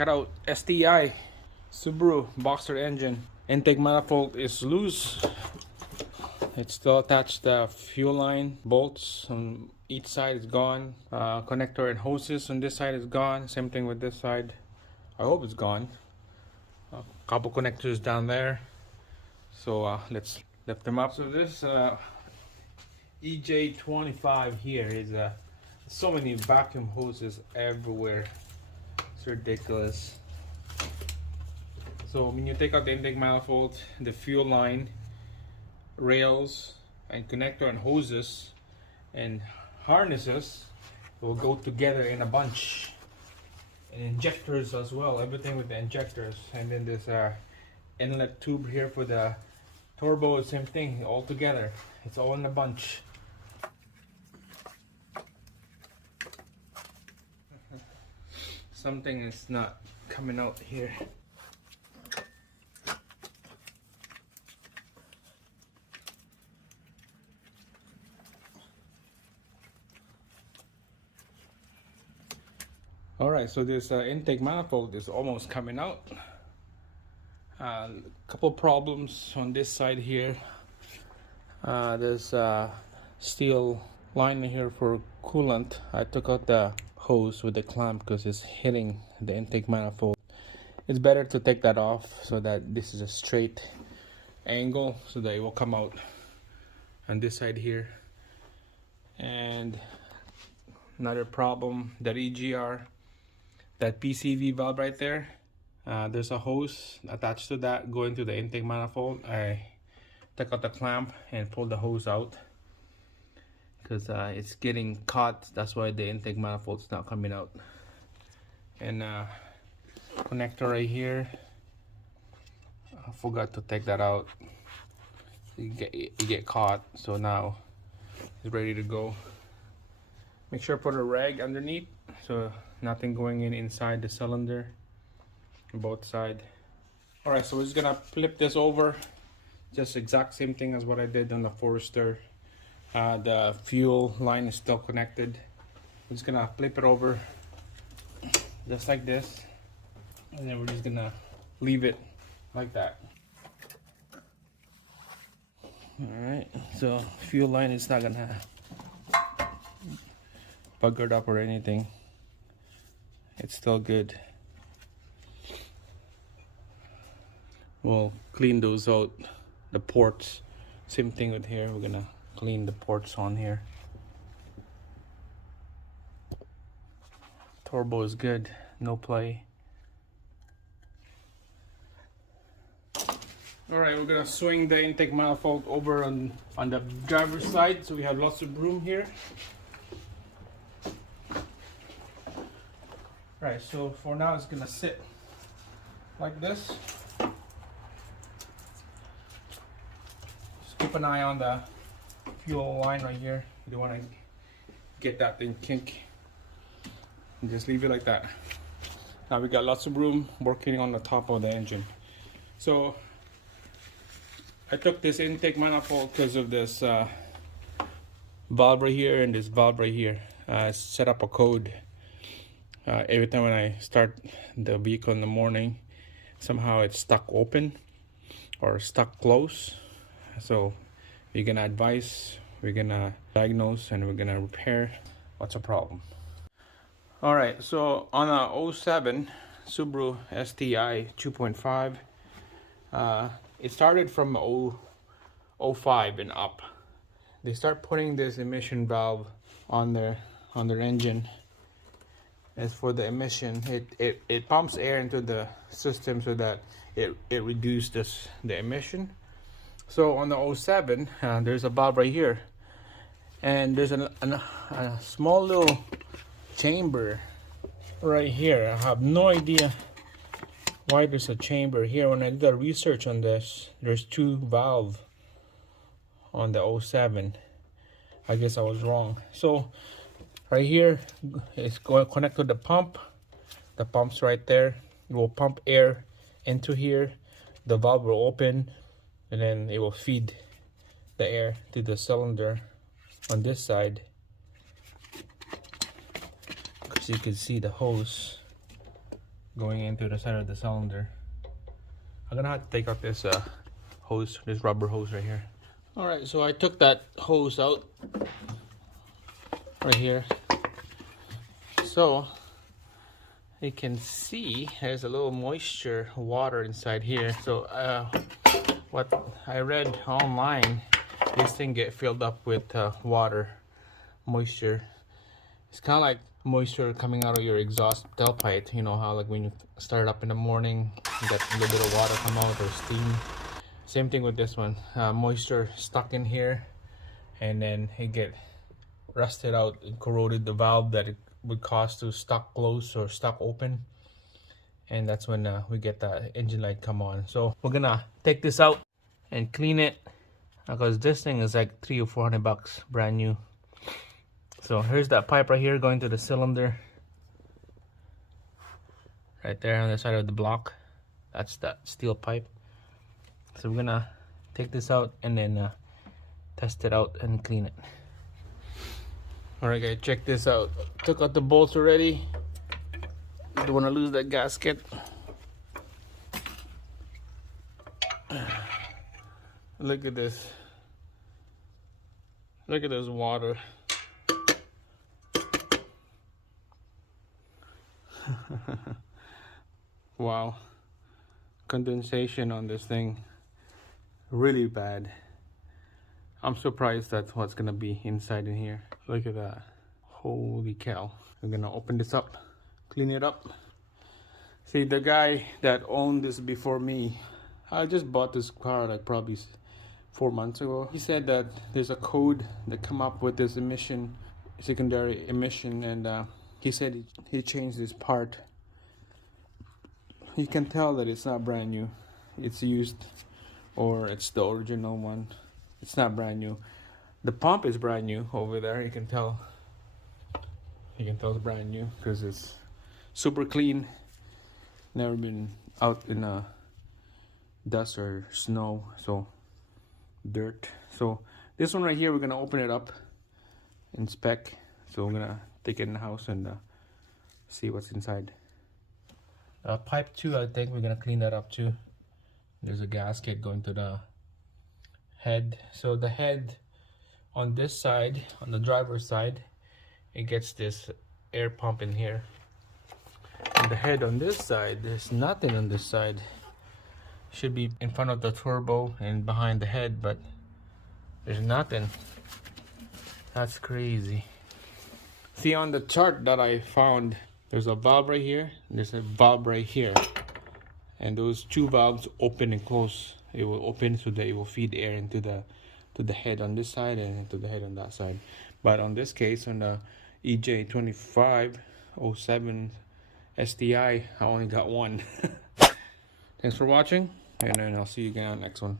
check it out. STI Subaru Boxer engine. Intake manifold is loose. It's still attached to the fuel line. Bolts on each side is gone. Connector and hoses on this side is gone. Same thing with this side. I hope it's gone. Couple connectors down there. So let's lift them up. So this EJ25 here is so many vacuum hoses everywhere. It's ridiculous. So when you take out the intake manifold, the fuel line, rails, and connector and hoses and harnesses will go together in a bunch. And injectors as well, everything with the injectors. And then this inlet tube here for the turbo, same thing, all together. It's all in a bunch. Something is not coming out here. Alright, so this intake manifold is almost coming out. Couple problems on this side here. There's a steel line here for coolant. I took out the hose with the clamp because it's hitting the intake manifold. It's better to take that off so that this is a straight angle so that it will come out on this side here. And another problem, that EGR, that PCV valve right there, there's a hose attached to that going to the intake manifold. I took out the clamp and pulled the hose out because it's getting caught. That's why the intake manifold is not coming out. And connector right here, I forgot to take that out. You get caught, so now it's ready to go. Make sure to put a rag underneath so nothing going inside the cylinder on both sides. Alright, so we're just gonna flip this over. Just exact same thing as what I did on the Forester. The fuel line is still connected. We're just gonna flip it over just like this, and then we're just gonna leave it like that. Alright, so fuel line is not gonna buggered up or anything. It's still good. We'll clean those out. The ports, same thing with here. We're gonna clean the ports on here. Turbo is good, no play. Alright, we're gonna swing the intake manifold over on the driver's side so we have lots of room here. Right, so for now it's gonna sit like this. Just keep an eye on the fuel line right here. You don't want to get that thing kink. And just leave it like that. Now we got lots of room working on the top of the engine. So I took this intake manifold because of this valve right here and this valve right here. Set up a code. Every time when I start the vehicle in the morning, somehow it's stuck open or stuck close. So we're gonna advise, we're gonna diagnose, and we're gonna repair what's a problem. Alright, so on a 07 Subaru STI 2.5, it started from 05 and up. They start putting this emission valve on their engine. As for the emission, it pumps air into the system so that it reduces the emission. So on the 07, there's a valve right here, and there's a small little chamber right here. I have no idea why there's a chamber here. When I did the research on this, there's two valves on the 07. I guess I was wrong. So right here, it's going to connect to the pump. The pump's right there. It will pump air into here. The valve will open, and then it will feed the air to the cylinder on this side. Because you can see the hose going into the center of the cylinder. I'm gonna have to take out this hose, this rubber hose right here. Alright, so I took that hose out right here. So you can see there's a little moisture water inside here. So what I read online, this thing get filled up with water, moisture. It's kind of like moisture coming out of your exhaust tailpipe. You know how like when you start up in the morning, you get a little bit of water come out or steam. Same thing with this one. Moisture stuck in here, and then it get rusted out and corroded the valve that it would cause to stuck close or stuck open, and that's when we get the engine light come on. So we're gonna take this out and clean it, because this thing is like $300 or $400 brand new. So here's that pipe right here going to the cylinder right there on the side of the block. That's that steel pipe. So we're gonna take this out and then test it out and clean it. Alright guys, check this out. Took out the bolts already. Don't want to lose that gasket. Look at this. Look at this water. Wow. Condensation on this thing. Really bad. I'm surprised that's what's gonna be inside in here. Look at that. Holy cow. I'm gonna open this up, clean it up. See, the guy that owned this before me, I just bought this car like probably 4 months ago. He said that there's a code that come up with this emission, secondary emission, and he said he changed this part. You can tell that it's not brand new. It's used, or it's the original one. It's not brand new. The pump is brand new over there. You can tell. You can tell it's brand new because it's super clean. Never been out in dust or snow, so dirt. So this one right here, we're gonna open it up, inspect. So we're gonna take it in the house and see what's inside. Pipe 2, I think we're gonna clean that up too. There's a gasket going to the head. So the head on this side, on the driver's side, it gets this air pump in here. And the head on this side, there's nothing on this side. Should be in front of the turbo and behind the head, but there's nothing. That's crazy. See, on the chart that I found, there's a valve right here, and there's a valve right here. And those two valves open and close. It will open so that it will feed air into the head on this side and into the head on that side. But on this case, on the EJ2507 STI, I only got one. Thanks for watching, and then I'll see you again on the next one.